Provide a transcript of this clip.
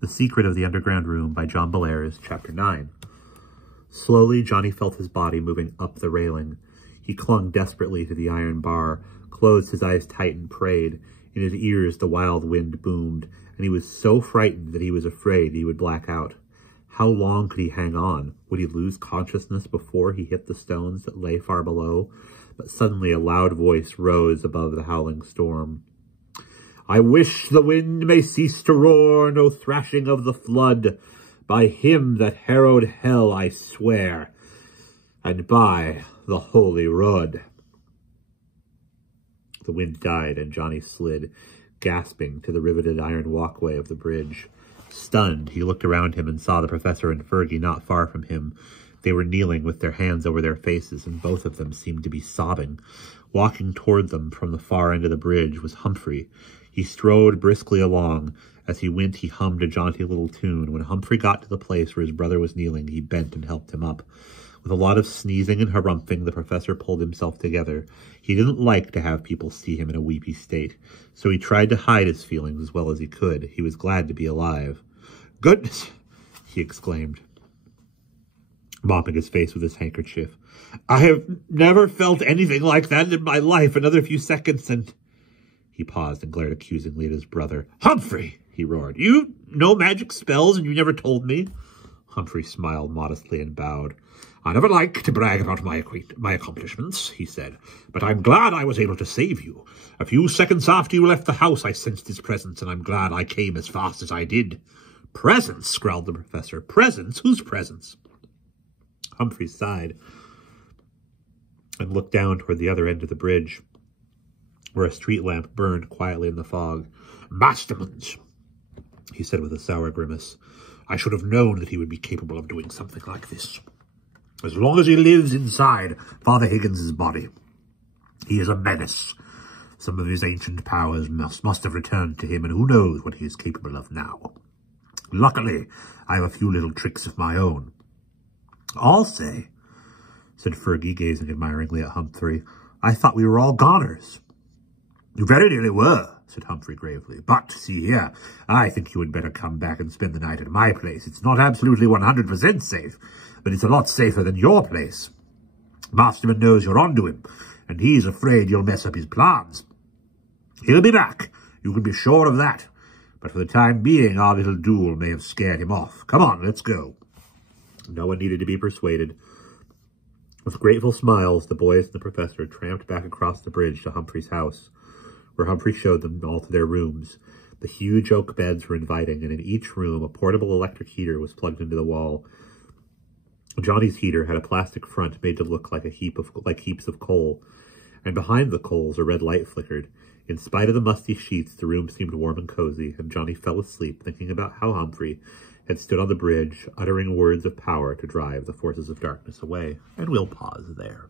The Secret of the Underground Room by John Bellairs, Chapter 9. Slowly, Johnny felt his body moving up the railing. He clung desperately to the iron bar, closed his eyes tight and prayed. In his ears the wild wind boomed, and he was so frightened that he was afraid he would black out. How long could he hang on? Would he lose consciousness before he hit the stones that lay far below? But suddenly a loud voice rose above the howling storm. I wish the wind may cease to roar, no thrashing of the flood. By him that harrowed hell I swear, and by the holy rood. The wind died, and Johnny slid, gasping, to the riveted iron walkway of the bridge. Stunned, he looked around him and saw the professor and Fergie not far from him. They were kneeling with their hands over their faces, and both of them seemed to be sobbing. Walking toward them from the far end of the bridge was Humphrey. He strode briskly along. As he went, he hummed a jaunty little tune. When Humphrey got to the place where his brother was kneeling, he bent and helped him up. With a lot of sneezing and harumphing, the professor pulled himself together. He didn't like to have people see him in a weepy state, so he tried to hide his feelings as well as he could. He was glad to be alive. "Goodness!" he exclaimed, mopping his face with his handkerchief. "I have never felt anything like that in my life. Another few seconds and—" He paused and glared accusingly at his brother. "Humphrey!" he roared. "You know magic spells and you never told me?" Humphrey smiled modestly and bowed. "I never like to brag about my accomplishments," he said, "but I'm glad I was able to save you. A few seconds after you left the house, I sensed his presence, and I'm glad I came as fast as I did." "Presence?" growled the professor. "Presence? Whose presence?" Humphrey sighed and looked down toward the other end of the bridge, where a street lamp burned quietly in the fog. "Masterman's," he said with a sour grimace. "I should have known that he would be capable of doing something like this. As long as he lives inside Father Higgins's body, he is a menace. Some of his ancient powers must have returned to him, and who knows what he is capable of now. Luckily, I have a few little tricks of my own." "I'll say," said Fergie, gazing admiringly at Humphrey, "I thought we were all goners." "You very nearly were," said Humphrey gravely. "But, see here, I think you had better come back and spend the night at my place. It's not absolutely 100% safe, but it's a lot safer than your place. Masterman knows you're onto him, and he's afraid you'll mess up his plans. He'll be back, you can be sure of that. But for the time being, our little duel may have scared him off. Come on, let's go." No one needed to be persuaded. With grateful smiles, the boys and the professor tramped back across the bridge to Humphrey's house, where Humphrey showed them all to their rooms. The huge oak beds were inviting, and in each room a portable electric heater was plugged into the wall. Johnny's heater had a plastic front made to look like heaps of coal, and behind the coals a red light flickered. In spite of the musty sheets, the room seemed warm and cozy, and Johnny fell asleep thinking about how Humphrey had stood on the bridge, uttering words of power to drive the forces of darkness away. And we'll pause there.